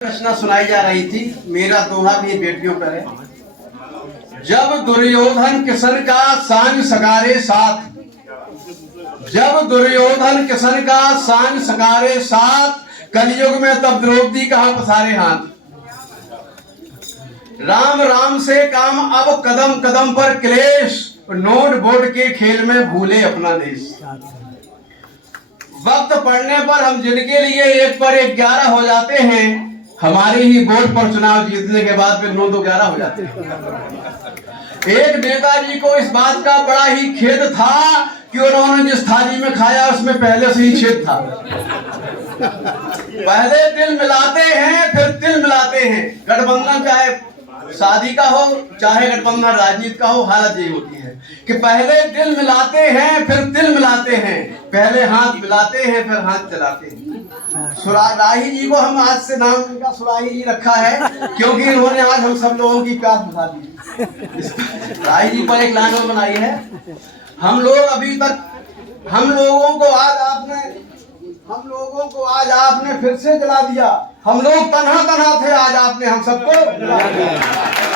रचना सुनाई जा रही थी। मेरा दोहा भी बेटियों पर है। जब दुर्योधन किशन का सांग सगारे साथ, जब दुर्योधन किशन का सांग सगारे साथ, कलयुग में तब द्रौपदी कहां पसारे हाथ। राम राम से काम अब कदम कदम पर क्लेश, नोट बोर्ड के खेल में भूले अपना देश। वक्त पड़ने पर हम जिनके लिए 1 पर 11 हो जाते हैं, हमारे ही वोट पर चुनाव जीतने के बाद फिर 9 तो 11 हो जाते हैं। एक नेताजी को इस बात का बड़ा ही खेद था कि उन्होंने जिस थाली में खाया उसमें पहले से ही छेद था। पहले दिल मिलाते हैं फिर तिल मिलाते हैं। गठबंधन चाहे शादी का हो चाहे गठबंधन राजनीति का हो, हालत यही होती है कि पहले दिल मिलाते हैं फिर तिल मिलाते हैं, पहले हाथ मिलाते हैं फिर हाथ चलाते हैं। सुराही जी को हम आज से नाम इनका सुराही जी रखा है क्योंकि इन्होंने आज हम सब लोगों की प्यास बुझा दी। सुराही जी पर एक लाइन और बनाई है। हम लोग अभी तक हम लोगों को आज आपने फिर से जला दिया। हम लोग तन्हा तन्हा थे, आज आपने हम सबको जला दिया।